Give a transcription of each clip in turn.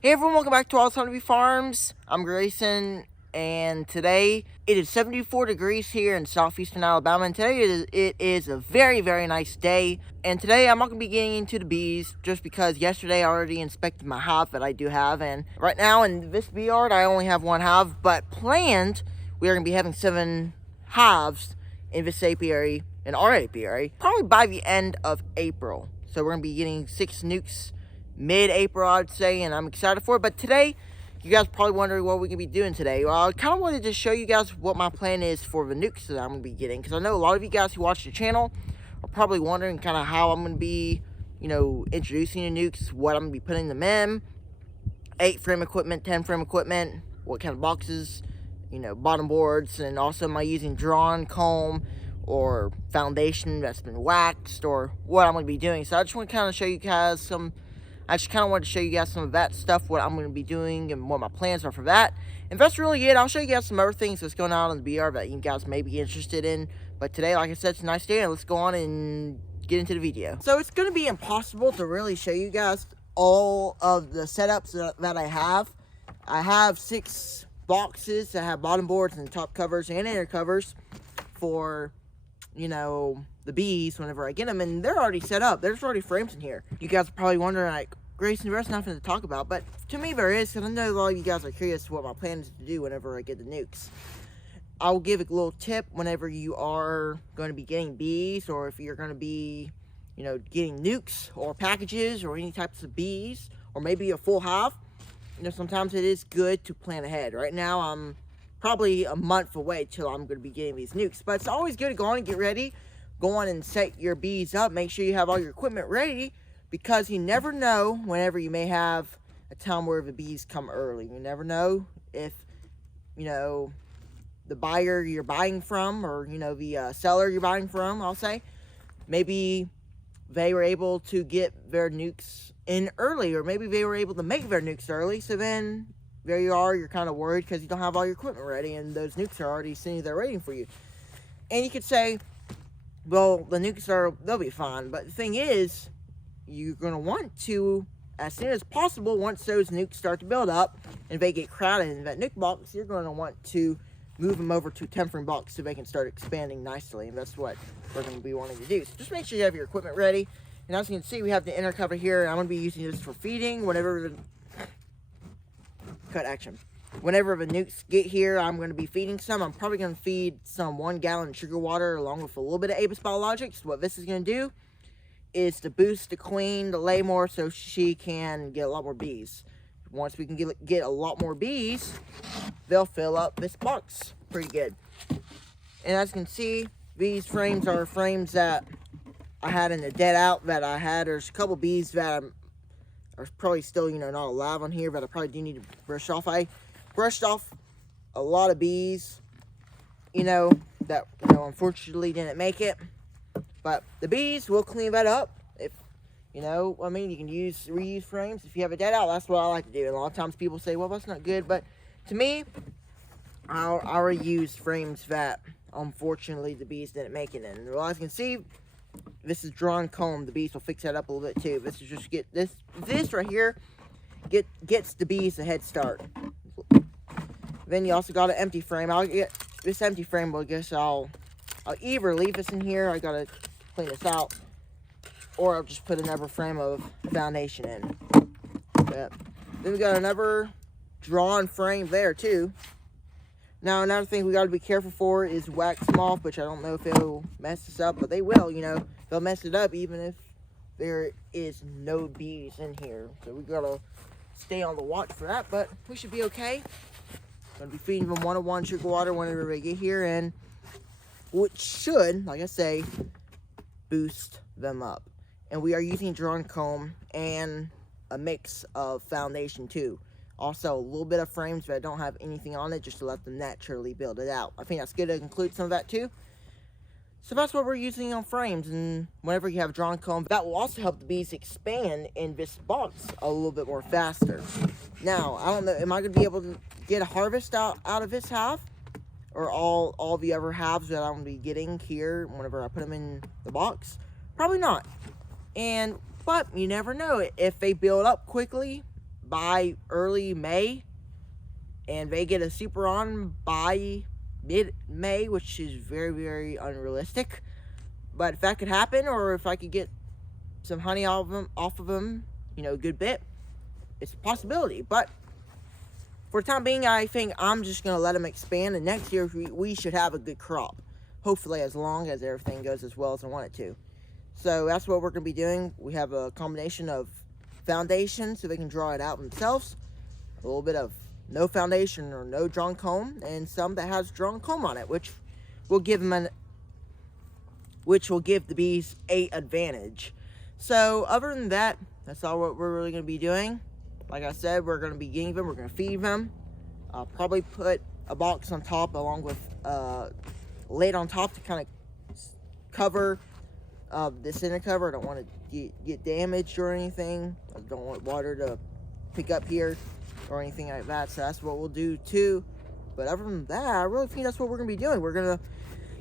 Hey everyone, welcome back to All Bee Farms. I'm Grayson, and today it is 74 degrees here in southeastern Alabama, and today it is a very, very nice day. And today I'm not going to be getting into the bees, just because yesterday I already inspected my hive that I do have, and right now in this bee yard I only have one hive, but planned we are going to be having 7 hives in this apiary, in our apiary, probably by the end of April. So we're going to be getting 6 nukes mid-April, I'd say, and I'm excited for it. But today, you guys are probably wondering what we're going to be doing today. Well, I kind of wanted to show you guys what my plan is for the nukes that I'm going to be getting, because I know a lot of you guys who watch the channel are probably wondering kind of how I'm going to be, introducing the nukes, what I'm going to be putting them in, 8-frame equipment, 10-frame equipment, what kind of boxes, bottom boards, and also am I using drawn comb or foundation that's been waxed, or what I'm going to be doing. So I just want to kind of show you guys I just kind of wanted to show you guys some of that stuff, what I'm going to be doing and what my plans are for that. And that's really it. I'll show you guys some other things that's going on in the BR that you guys may be interested in. But today, like I said, it's a nice day, and let's go on and get into the video. So it's going to be impossible to really show you guys all of the setups that I have. I have 6 boxes that have bottom boards and top covers and inner covers for, the bees whenever I get them, and they're already set up. There's already frames in here. You guys are probably wondering, like, Grayson, there's nothing to talk about, but to me there is, because I know a lot of you guys are curious what my plan is to do whenever I get the nukes. I'll give a little tip whenever you are going to be getting bees, or if you're going to be, getting nukes or packages or any types of bees, or maybe a full hive. Sometimes it is good to plan ahead. Right now I'm probably a month away till I'm going to be getting these nukes, but it's always good to go on and get ready. Go on and set your bees up. Make sure you have all your equipment ready, because you never know whenever you may have a time where the bees come early. You never know if, the buyer you're buying from, or, the seller you're buying from, I'll say, maybe they were able to get their nukes in early, or maybe they were able to make their nukes early. So then there you are, you're kind of worried because you don't have all your equipment ready, and those nukes are already sitting there waiting for you. And you could say, well, the nukes they'll be fine. But the thing is, you're going to want to, as soon as possible, once those nukes start to build up and they get crowded in that nuke box, you're going to want to move them over to 10-frame box so they can start expanding nicely. And that's what we're going to be wanting to do. So just make sure you have your equipment ready. And as you can see, we have the inner cover here. I'm going to be using this for feeding whenever Whenever the nukes get here, I'm going to be feeding some. I'm probably going to feed some 1-gallon sugar water along with a little bit of Apis biologics. What this is going to do is to boost the queen to lay more so she can get a lot more bees. Once we can get a lot more bees, they'll fill up this box pretty good. And as you can see, these frames are frames that I had in the dead out that I had. There's a couple bees that are probably still, not alive on here, but I probably do need to brush off. I brushed off a lot of bees, that, unfortunately didn't make it. But the bees will clean that up. If, you can reuse frames. If you have a dead out, that's what I like to do. And a lot of times people say, well, that's not good. But to me, I'll reuse frames that, unfortunately, the bees didn't make it in. Well, as you can see, this is drawn comb. The bees will fix that up a little bit too. This is just this right here gets the bees a head start. Then you also got an empty frame. I'll get this empty frame, but I guess I'll either leave this in here. I gotta clean this out, or I'll just put another frame of foundation in. Then we got another drawn frame there too. Now, another thing we got to be careful for is wax them off, which I don't know if they'll mess this up, but they will, They'll mess it up even if there is no bees in here. So we got to stay on the watch for that, but we should be okay. Going to be feeding them 101 sugar water whenever they get here, and which should, like I say, boost them up. And we are using drawn comb and a mix of foundation too. Also, a little bit of frames that don't have anything on it, just to let them naturally build it out. I think that's good to include some of that too. So that's what we're using on frames. And whenever you have drawn comb, that will also help the bees expand in this box a little bit more faster. Now, I don't know, am I going to be able to get a harvest out of this hive? Or all the other hives that I'm going to be getting here whenever I put them in the box? Probably not. But you never know. If they build up quickly, by early May, and they get a super on by mid-May, which is very, very unrealistic. But if that could happen, or if I could get some honey off of them, you know, a good bit, it's a possibility. But for the time being, I think I'm just going to let them expand, and next year we should have a good crop. Hopefully, as long as everything goes as well as I want it to. So that's what we're going to be doing. We have a combination of foundation so they can draw it out themselves, a little bit of no foundation or no drawn comb, and some that has drawn comb on it, which will give the bees a advantage. So other than that, that's all what we're really going to be doing. Like I said, we're going to be getting them, we're going to feed them. I'll probably put a box on top along with a lid on top to kind of cover the center cover. I don't want to get damaged or anything. I don't want water to pick up here or anything like that. So that's what we'll do too. But other than that, I really think that's what we're going to be doing. We're going to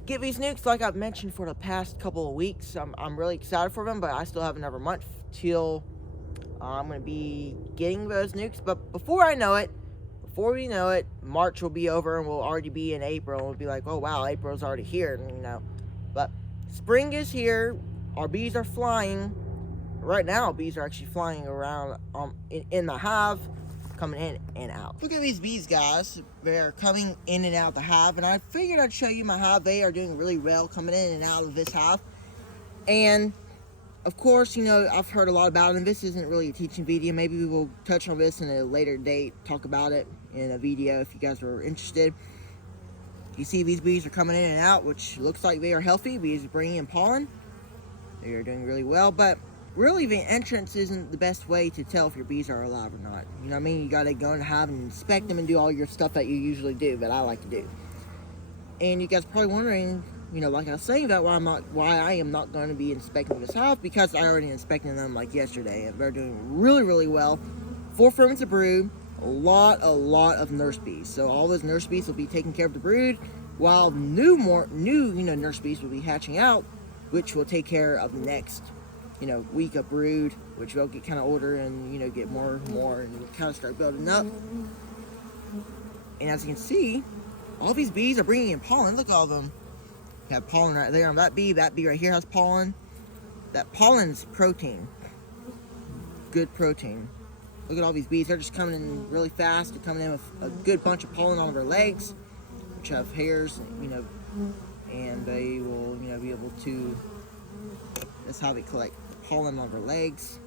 get these nukes like I've mentioned for the past couple of weeks. I'm really excited for them, but I still have another month till I'm going to be getting those nukes. But before we know it, March will be over and we'll already be in April. And we'll be like, oh wow, April's already here, and, you know. But spring is here. Our bees are flying. Right now, bees are actually flying around in the hive, coming in and out. Look at these bees, guys. They're coming in and out the hive, and I figured I'd show you my hive. They are doing really well coming in and out of this hive. And of course, you know, I've heard a lot about it, and this isn't really a teaching video. Maybe we will touch on this in a later date, talk about it in a video if you guys are interested. You see these bees are coming in and out, which looks like they are healthy. Bees are bringing in pollen. They are doing really well, but really the entrance isn't the best way to tell if your bees are alive or not. You know what I mean? You gotta go in the hive and inspect them and do all your stuff that you usually do, that I like to do. And you guys are probably wondering, you know, like I was saying about why I am not going to be inspecting this hive, because I already inspected them like yesterday, and they're doing really, really well. 4 ferments of brood, a lot of nurse bees. So all those nurse bees will be taking care of the brood, while new nurse bees will be hatching out, which will take care of the next, you know, week of brood, which will get kind of older and, you know, get more and more and kind of start building up. And as you can see, all these bees are bringing in pollen. Look at all of them. You have pollen right there on that bee. That bee right here has pollen. That pollen's protein. Good protein. Look at all these bees. They're just coming in really fast. They're coming in with a good bunch of pollen on their legs, which have hairs, you know, and they will, you know, be able to, that's how they collect the pollen on their legs.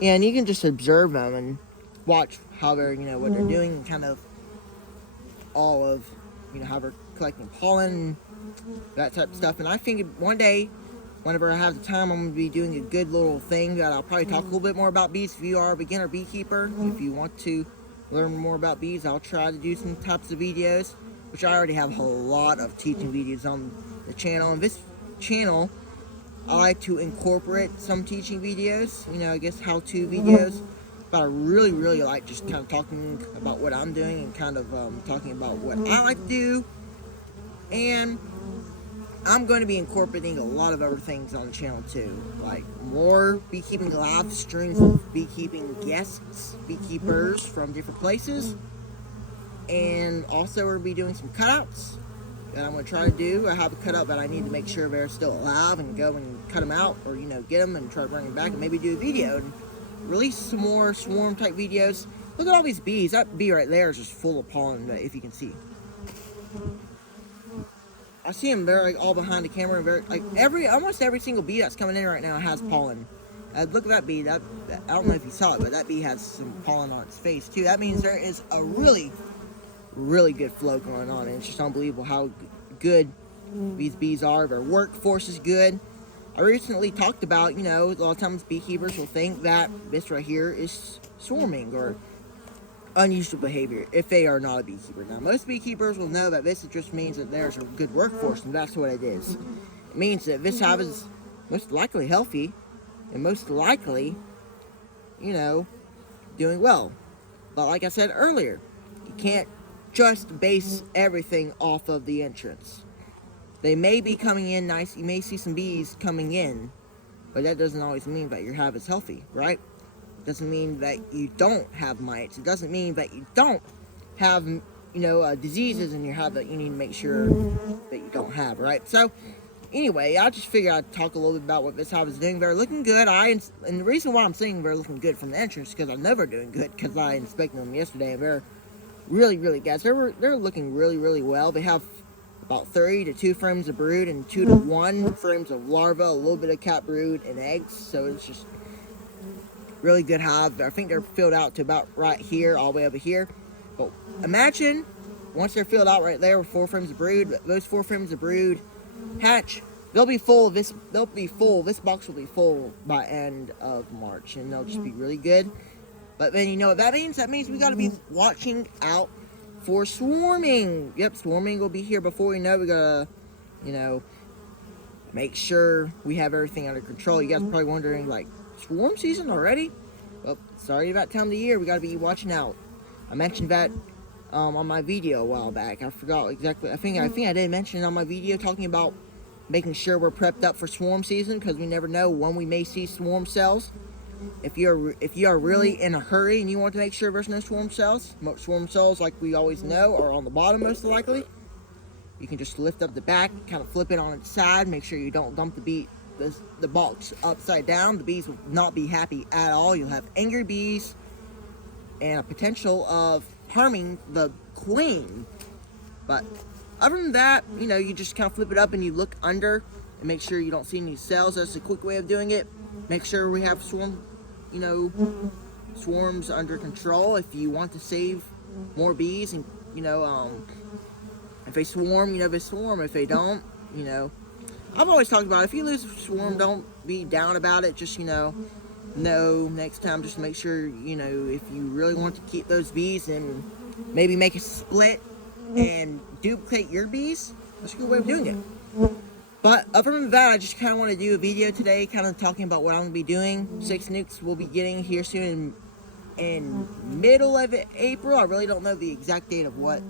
And you can just observe them and watch how they're, you know, what they're doing, and kind of all of, you know, how they're collecting pollen, that type of stuff. And I think one day, whenever I have the time, I'm going to be doing a good little thing that I'll probably talk a little bit more about bees. If you are a beginner beekeeper, if you want to learn more about bees, I'll try to do some types of videos, which I already have a lot of teaching videos on the channel. And this channel, I like to incorporate some teaching videos, you know, I guess how-to videos. But I really, really like just kind of talking about what I'm doing, and kind of talking about what I like to do. And I'm going to be incorporating a lot of other things on the channel too, like more beekeeping live streams with beekeeping guests, beekeepers from different places. And also we're going to be doing some cutouts that I'm going to try to do. I have a cutout that I need to make sure they're still alive, and go and cut them out, or, you know, get them and try to bring them back, and maybe do a video and release some more swarm type videos. Look at all these bees. That bee right there is just full of pollen, if you can see. I see them, they're like all behind the camera, and very, like almost every single bee that's coming in right now has pollen. Look at that bee. That I don't know if you saw it, but that bee has some pollen on its face too. That means there is a really, really good flow going on, and it's just unbelievable how good these bees are. Their workforce is good. I recently talked about, you know, a lot of times beekeepers will think that this right here is swarming or unusual behavior if they are not a beekeeper. Now, most beekeepers will know that this just means that there's a good workforce, and that's what it is. It means that this hive is most likely healthy, and most likely, you know, doing well. But like I said earlier, you can't just base everything off of the entrance. They may be coming in nice, you may see some bees coming in, but that doesn't always mean that your hive is healthy, right? Doesn't mean that you don't have mites. It doesn't mean that you don't have, diseases in your hive that you need to make sure that you don't have, right? So, anyway, I just figured I'd talk a little bit about what this hive is doing. They're looking good. And the reason why I'm saying they're looking good from the entrance is because I know they're doing good, because I inspected them yesterday, and they're really, really, guys, they're looking really, really well. They have about 30 to 2 frames of brood and 2 to 1 frames of larva, a little bit of cat brood and eggs. So it's just really good hive. I think they're filled out to about right here, all the way over here. But imagine once they're filled out right there with 4 frames of brood, those 4 frames of brood hatch. They'll be full. This box will be full by end of March, and they'll just be really good. But then you know what that means? That means we got to be watching out for swarming. Yep, swarming will be here before we know. We gotta, make sure we have everything under control. You guys are probably wondering, like, swarm season already? Well, sorry about time of the year. We gotta be watching out. I mentioned that on my video a while back. I forgot exactly. I think I did mention it on my video, talking about making sure we're prepped up for swarm season, because we never know when we may see swarm cells. If you are really in a hurry and you want to make sure there's no swarm cells, like we always know, are on the bottom most likely. You can just lift up the back, kind of flip it on its side, make sure you don't dump the box upside down. The bees will not be happy at all. You'll have angry bees and a potential of harming the queen. But other than that, you just kind of flip it up and you look under and make sure you don't see any cells. That's a quick way of doing it. Make sure we have swarms under control. If you want to save more bees, and if they swarm, they swarm. If they don't, I've always talked about, if you lose a swarm, don't be down about it. Just know next time, just make sure, if you really want to keep those bees, and maybe make a split and duplicate your bees, that's a good way of doing it. But other than that, I just kind of want to do a video today, kind of talking about what I'm going to be doing. 6 nukes will be getting here soon in middle of April. I really don't know the exact date of what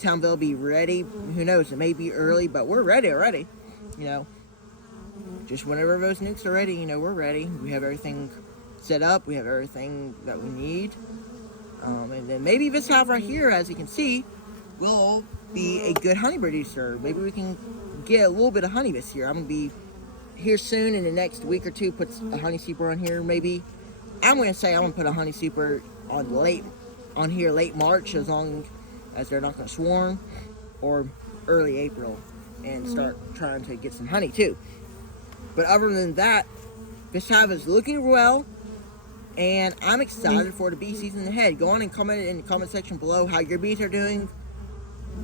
time they'll be ready. Who knows? It may be early, but we're ready already. Just whenever those nukes are ready, we're ready. We have everything set up. We have everything that we need. And then maybe this hive right here, as you can see, will be a good honey producer. Maybe we can get a little bit of honey this year. I'm gonna be here soon in the next week or two, put a honey super on here. Maybe I'm gonna put a honey super on here late March, as long as they're not gonna swarm, or early April, and start trying to get some honey too. But other than that, this hive is looking well, and I'm excited for the bee season ahead. Go on and comment in the comment section below how your bees are doing,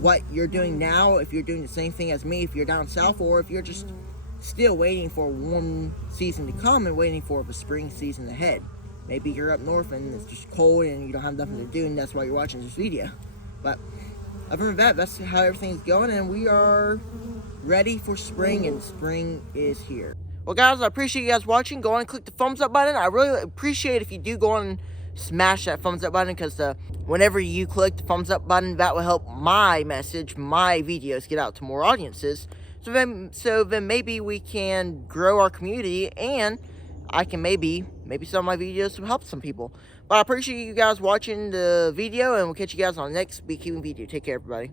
what you're doing now, if you're doing the same thing as me, if you're down south, or if you're just still waiting for a warm season to come and waiting for the spring season ahead. Maybe you're up north and it's just cold and you don't have nothing to do, and that's why you're watching this video. But other than that, that's how everything's going, and we are ready for spring, and spring is here. Well, guys, I appreciate you guys watching. Go on and click the thumbs up button. I really appreciate if you do go on and smash that thumbs up button, because whenever you click the thumbs up button, that will help my message, my videos, get out to more audiences. So then maybe we can grow our community, and I can maybe some of my videos will help some people. But I appreciate you guys watching the video, and we'll catch you guys on the next beekeeping video. Take care, everybody.